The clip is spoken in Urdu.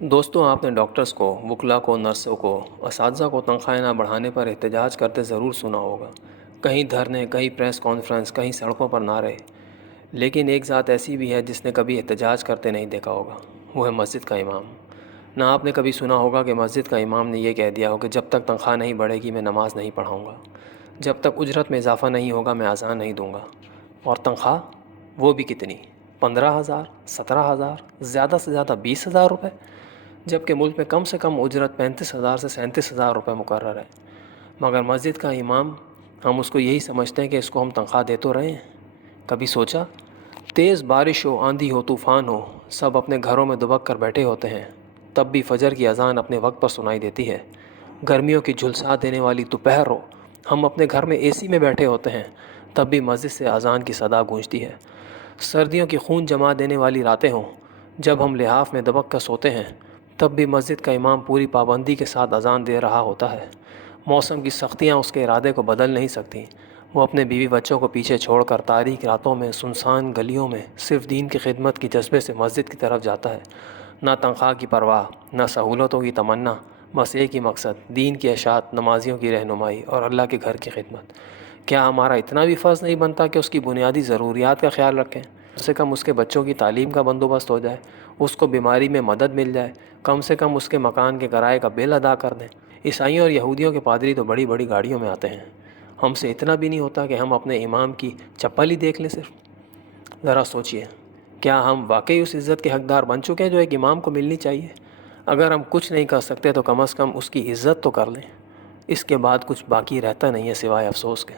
دوستوں، آپ نے ڈاکٹرز کو، وکلاء کو، نرسوں کو، اساتذہ کو تنخواہیں نہ بڑھانے پر احتجاج کرتے ضرور سنا ہوگا۔ کہیں دھرنے، کہیں پریس کانفرنس، کہیں سڑکوں پر نعرے۔ لیکن ایک ذات ایسی بھی ہے جس نے کبھی احتجاج کرتے نہیں دیکھا ہوگا، وہ ہے مسجد کا امام۔ نہ آپ نے کبھی سنا ہوگا کہ مسجد کا امام نے یہ کہہ دیا ہو کہ جب تک تنخواہ نہیں بڑھے گی میں نماز نہیں پڑھاؤں گا، جب تک اجرت میں اضافہ نہیں ہوگا میں اذان نہیں دوں گا۔ اور تنخواہ وہ بھی کتنی؟ 15,000، 17,000، زیادہ سے زیادہ 20,000 روپے، جبکہ ملک میں کم سے کم اجرت 35,000 سے 37,000 روپے مقرر ہے۔ مگر مسجد کا امام، ہم اس کو یہی سمجھتے ہیں کہ اس کو ہم تنخواہ دے تو رہے ہیں۔ کبھی سوچا؟ تیز بارش ہو، آندھی ہو، طوفان ہو، سب اپنے گھروں میں دبک کر بیٹھے ہوتے ہیں، تب بھی فجر کی اذان اپنے وقت پر سنائی دیتی ہے۔ گرمیوں کی جھلسا دینے والی دوپہر ہو، ہم اپنے گھر میں اے سی میں بیٹھے ہوتے ہیں، تب بھی مسجد سے اذان کی صدا گونجتی ہے۔ سردیوں کی خون جما دینے والی راتیں ہوں، جب ہم لحاف میں دبک کر سوتے ہیں، تب بھی مسجد کا امام پوری پابندی کے ساتھ اذان دے رہا ہوتا ہے۔ موسم کی سختیاں اس کے ارادے کو بدل نہیں سکتی۔ وہ اپنے بیوی بچوں کو پیچھے چھوڑ کر تاریک راتوں میں، سنسان گلیوں میں صرف دین کی خدمت کی جذبے سے مسجد کی طرف جاتا ہے۔ نہ تنخواہ کی پرواہ، نہ سہولتوں کی تمنا، بس ایک ہی مقصد، دین کی اشاعت، نمازیوں کی رہنمائی اور اللہ کے گھر کی خدمت۔ کیا ہمارا اتنا بھی فرض نہیں بنتا کہ اس کی بنیادی ضروریات کا خیال رکھیں؟ کم سے کم اس کے بچوں کی تعلیم کا بندوبست ہو جائے، اس کو بیماری میں مدد مل جائے، کم سے کم اس کے مکان کے کرائے کا بل ادا کر دیں۔ عیسائیوں اور یہودیوں کے پادری تو بڑی بڑی گاڑیوں میں آتے ہیں، ہم سے اتنا بھی نہیں ہوتا کہ ہم اپنے امام کی چپل ہی دیکھ لیں صرف؟ ذرا سوچئے، کیا ہم واقعی اس عزت کے حقدار بن چکے ہیں جو ایک امام کو ملنی چاہیے؟ اگر ہم کچھ نہیں کر سکتے تو کم از کم اس کی عزت تو کر لیں۔ اس کے بعد کچھ باقی رہتا نہیں ہے سوائے افسوس کے۔